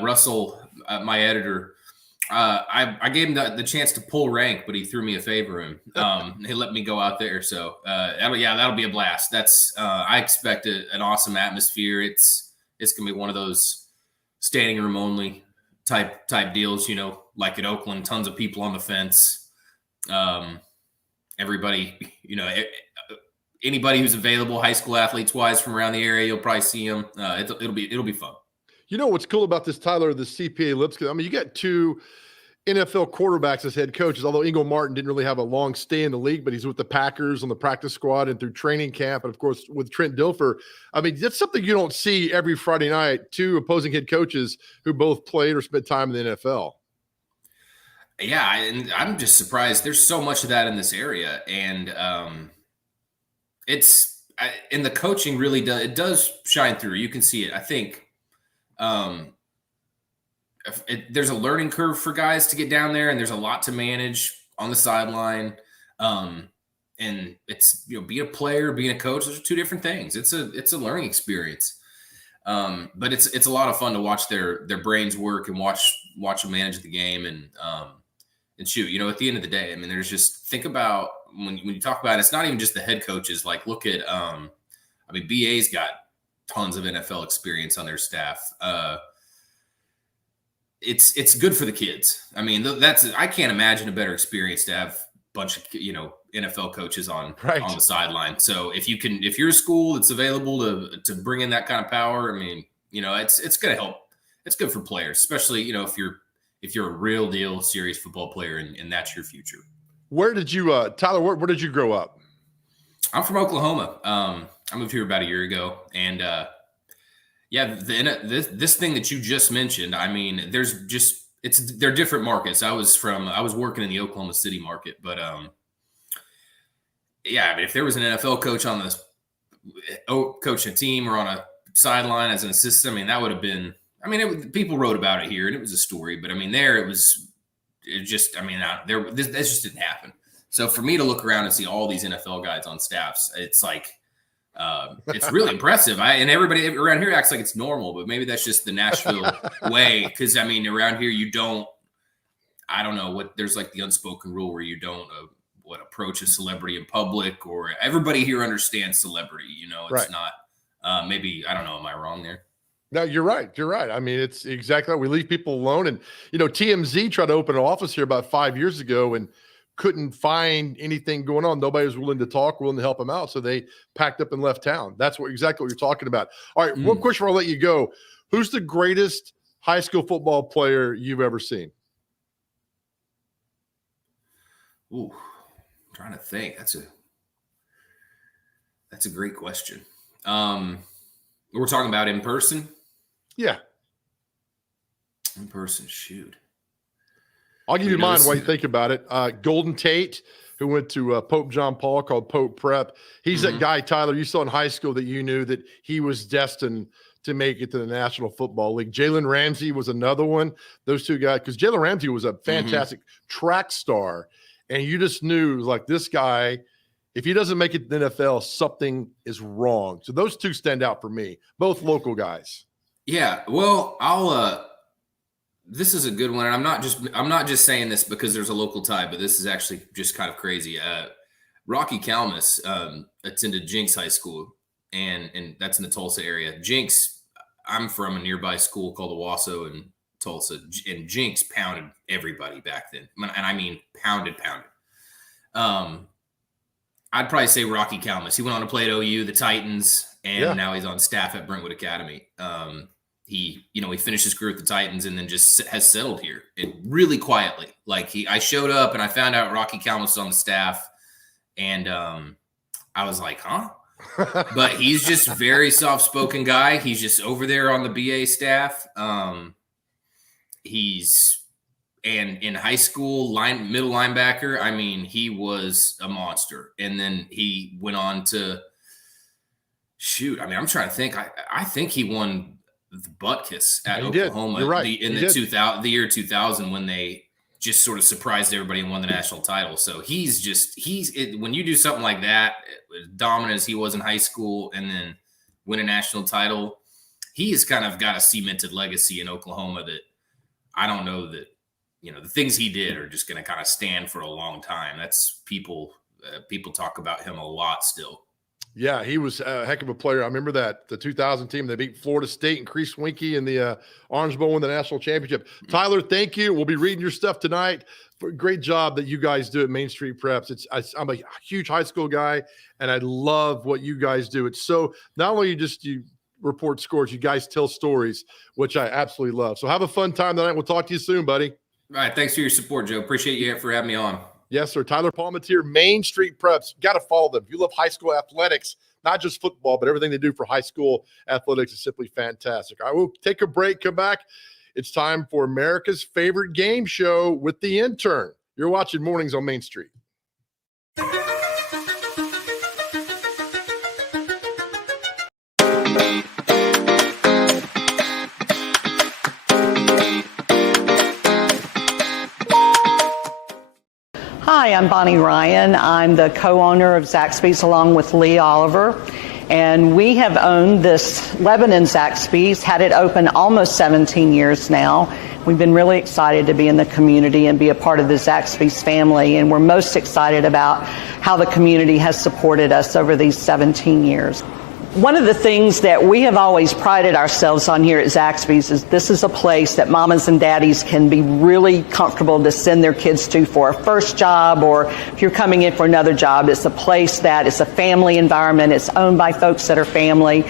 Russell, my editor. I gave him the chance to pull rank, but he threw me a favor and he let me go out there. So that'll be a blast. That's I expect an awesome atmosphere. It's gonna be one of those standing room only type deals, like at Oakland, tons of people on the fence. Everybody, anybody who's available, high school athletes wise from around the area, you'll probably see them. It'll be fun. What's cool about this, Tyler, the CPA Lipscomb? I mean, you got two NFL quarterbacks as head coaches, although Ingle Martin didn't really have a long stay in the league, but he's with the Packers on the practice squad and through training camp. And, of course, with Trent Dilfer. I mean, that's something you don't see every Friday night, two opposing head coaches who both played or spent time in the NFL. Yeah, and I'm just surprised. There's so much of that in this area. And and the coaching really does shine through. You can see it. I think there's a learning curve for guys to get down there, and there's a lot to manage on the sideline. And it's, being a player, being a coach, those are two different things. It's a learning experience. But it's a lot of fun to watch their brains work and watch them manage the game and shoot, at the end of the day, I mean, there's just, think about when you talk about it, it's not even just the head coaches. Like, look at, BA's got tons of NFL experience on their staff. It's good for the kids. I mean, I can't imagine a better experience to have a bunch of, NFL coaches on the sideline. So if you're a school that's available to bring in that kind of power, I mean, it's going to help. It's good for players, especially, if you're a real deal serious football player and that's your future. Where did you, Tyler, where did you grow up? I'm from Oklahoma. I moved here about a year ago, and this thing that you just mentioned, I mean, they're different markets. I was working in the Oklahoma City market, but if there was an NFL coach on coaching a team or on a sideline as an assistant, I mean, that would have been. I mean, people wrote about it here, and it was a story. But I mean, this just didn't happen. So for me to look around and see all these NFL guys on staffs, it's like. It's really impressive. And everybody around here acts like it's normal, but maybe that's just the Nashville way. Because I mean, around here I don't know there's like the unspoken rule where you don't approach a celebrity in public, or everybody here understands celebrity. It's not. Maybe I don't know. Am I wrong there? No, you're right. You're right. I mean, it's exactly right. We leave people alone, and TMZ tried to open an office here about 5 years ago, and couldn't find anything going on. Nobody was willing to talk, willing to help them out. So they packed up and left town. That's exactly what you're talking about. All right. One question before I let you go. Who's the greatest high school football player you've ever seen? Ooh, I'm trying to think. That's a great question. We're talking about in person? Yeah. In person, shoot. I'll give you mine while you think about it. Golden Tate, who went to Pope John Paul called Pope Prep. He's that guy, Tyler, you saw in high school that you knew that he was destined to make it to the National Football League. Jalen Ramsey was another one. Those two guys, because Jalen Ramsey was a fantastic track star, and you just knew, like, this guy, if he doesn't make it to the NFL, something is wrong. So those two stand out for me, both local guys. Yeah, well, this is a good one. And I'm not just saying this because there's a local tie, but this is actually just kind of crazy. Rocky Kalmus attended Jenks High School, and that's in the Tulsa area. Jenks, I'm from a nearby school called Owasso in Tulsa, and Jenks pounded everybody back then. And I mean pounded. I'd probably say Rocky Kalmus. He went on to play at OU, the Titans, and now he's on staff at Brentwood Academy. He finished his career with the Titans and then just has settled here, and really quietly. Like, I showed up and I found out Rocky Kalmus was on the staff, and I was like, huh? But he's just a very soft-spoken guy. He's just over there on the BA staff. And in high school, middle linebacker, I mean, he was a monster. And then he went on to shoot. I mean, I'm trying to think. I think he won the Butkus at Oklahoma. You're right. The year 2000, when they just sort of surprised everybody and won the national title. So when you do something like that, dominant as he was in high school, and then win a national title, he has kind of got a cemented legacy in Oklahoma that I don't know that, the things he did are just going to kind of stand for a long time. That's people talk about him a lot still. Yeah, he was a heck of a player. I remember that, the 2000 team, they beat Florida State and Crease Winkie in the Orange Bowl, win the national championship. Tyler, thank you. We'll be reading your stuff tonight. Great job that you guys do at Main Street Preps. I'm a huge high school guy, and I love what you guys do. It's so, not only you report scores, you guys tell stories, which I absolutely love. So have a fun time tonight. We'll talk to you soon, buddy. All right. Thanks for your support, Joe. Appreciate you for having me on. Yes, sir. Tyler Palmatier, Main Street Preps. Got to follow them. If you love high school athletics, not just football, but everything they do for high school athletics is simply fantastic. I will take a break, come back. It's time for America's favorite game show with The Intern. You're watching Mornings on Main Street. Hi, I'm Bonnie Ryan. I'm the co-owner of Zaxby's along with Lee Oliver. And we have owned this Lebanon Zaxby's, had it open almost 17 years now. We've been really excited to be in the community and be a part of the Zaxby's family. And we're most excited about how the community has supported us over these 17 years. One of the things that we have always prided ourselves on here at Zaxby's is this is a place that mamas and daddies can be really comfortable to send their kids to for a first job, or if you're coming in for another job. It's a place that is a family environment. It's owned by folks that are family,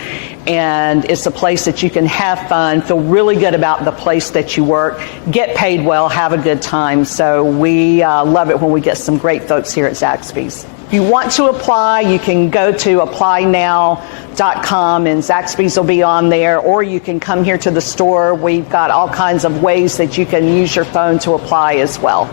and it's a place that you can have fun, feel really good about the place that you work, get paid well, have a good time. So we love it when we get some great folks here at Zaxby's. If you want to apply, you can go to applynow.com and Zaxby's will be on there, or you can come here to the store. We've got all kinds of ways that you can use your phone to apply as well.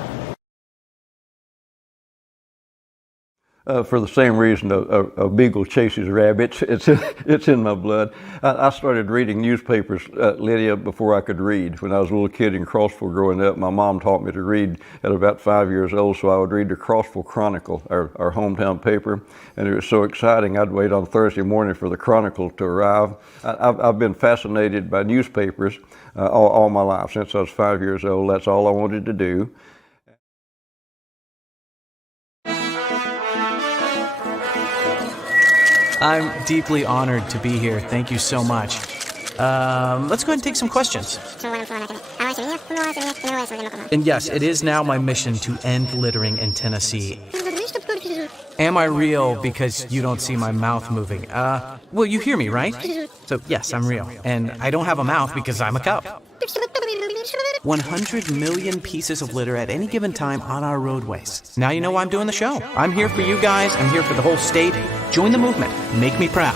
For the same reason a beagle chases rabbits, it's in my blood. I started reading newspapers, Lydia, before I could read. When I was a little kid in Crossville growing up, my mom taught me to read at about 5 years old, so I would read the Crossville Chronicle, our hometown paper, and it was so exciting. I'd wait on Thursday morning for the Chronicle to arrive. I've been fascinated by newspapers all my life. Since I was 5 years old, that's all I wanted to do. I'm deeply honored to be here. Thank you so much. Let's go ahead and take some questions. And yes, it is now my mission to end littering in Tennessee. Am I real because you don't see my mouth moving? Well, you hear me, right? So yes, I'm real. And I don't have a mouth because I'm a cup. 100 million pieces of litter at any given time on our roadways. Now you know why I'm doing the show. I'm here for you guys. I'm here for the whole state. Join the movement. Make me proud.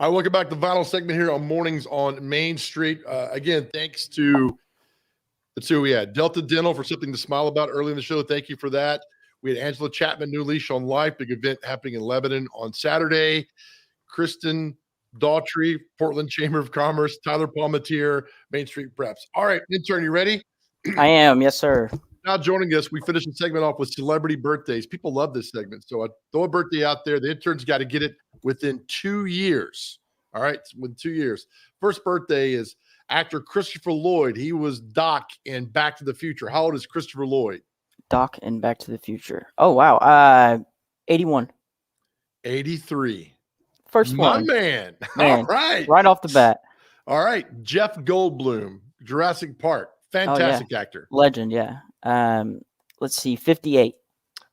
All right, welcome back to the final segment here on Mornings on Main Street. Again, thanks to we had Delta Dental for something to smile about early in the show. Thank you for that. We had Angela Chapman, New Leash on Life, big event happening in Lebanon on Saturday. Kristen Daughtry, Portland Chamber of Commerce, Tyler Palmatier, Main Street Preps. All right, intern, you ready? I am, yes, sir. Now joining us, we finished the segment off with celebrity birthdays. People love this segment, so I throw a birthday out there. The intern's got to get it within 2 years. All right, within 2 years. First birthday is actor Christopher Lloyd. He was Doc in Back to the Future. How old is Christopher Lloyd? Doc in Back to the Future. Oh, wow. 81. 83. First one. My man. Man. All right. Right off the bat. All right. Jeff Goldblum, Jurassic Park. Fantastic actor. Legend, yeah. Let's see, 58.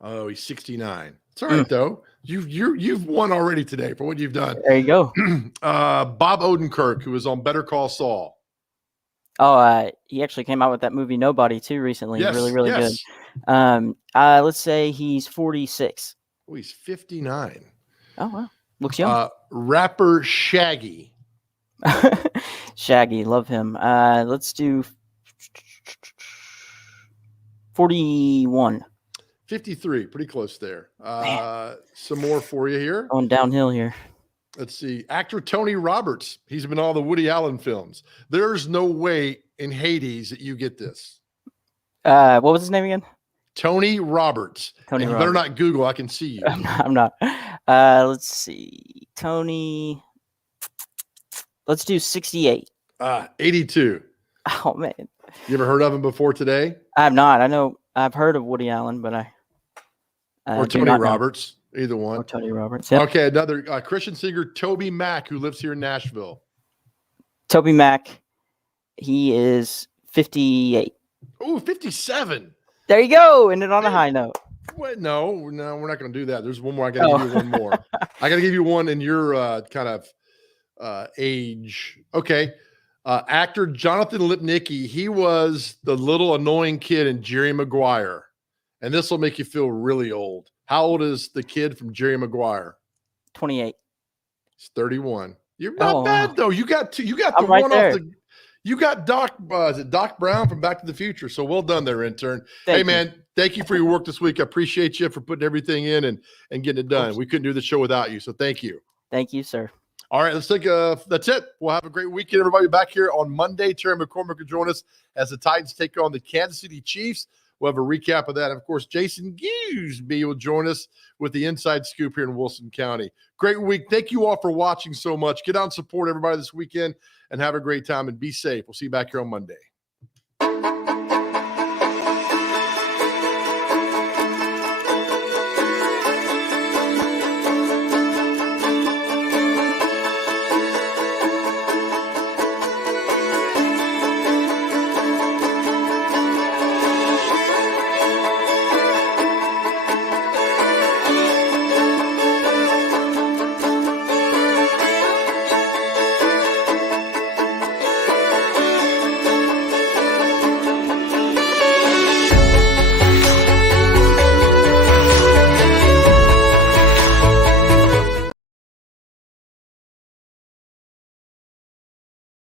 Oh, he's 69. It's all right, though. You've won already today for what you've done. There you go. Bob Odenkirk, who was on Better Call Saul. Oh, he actually came out with that movie Nobody too recently. Yes, really good. Let's say he's 46. Oh, he's 59. Oh, wow. Looks young. Rapper Shaggy. Shaggy, love him. Let's do 41. 53, pretty close there. Some more for you here. Going downhill here. Let's see. Actor Tony Roberts. He's been in all the Woody Allen films. There's no way in Hades that you get this. What was his name again? Tony Roberts. Tony and you Roberts. better not Google. I can see you. I'm not. Let's see. Tony. Let's do 68. 82. Oh, man. You ever heard of him before today? I have not. I know I've heard of Woody Allen, but I or do Tony not know. Roberts. Either one. Or Tony Roberts. Yep. Okay, another Christian singer, Toby Mac, who lives here in Nashville. Toby Mac. He is 58. Oh, 57. There you go. Ended on a high note. Wait, no, we're not going to do that. There's one more. I got to give you one more. I got to give you one in your kind of age. Okay. Actor Jonathan Lipnicki. He was the little annoying kid in Jerry Maguire. And this will make you feel really old. How old is the kid from Jerry Maguire? 28. He's 31. You're not bad though. You got the right one there. off the. You got Doc. Is it Doc Brown from Back to the Future? So well done there, intern. Thank hey you. man, thank you for your work this week. I appreciate you for putting everything in and getting it done. We couldn't do the show without you. So thank you. Thank you, sir. All right, let's take that's it. We'll have a great weekend. Everybody back here on Monday. Terry McCormick will join us as the Titans take on the Kansas City Chiefs. We'll have a recap of that. And of course, Jason Giusby will join us with the inside scoop here in Wilson County. Great week. Thank you all for watching so much. Get out and support everybody this weekend and have a great time and be safe. We'll see you back here on Monday.